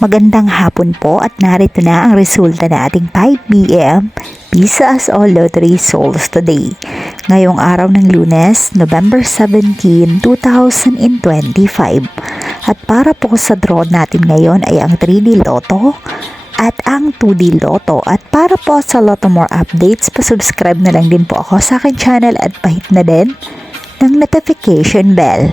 Magandang hapon po at narito na ang resulta na ating 5pm Visa as all lottery souls today. Ngayong araw ng Lunes, November 17, 2025. At para po sa draw natin ngayon ay ang 3D Lotto at ang 2D Lotto. At para po sa Lotto More updates, pasubscribe na lang din po ako sa aking channel at pahit na din ng notification bell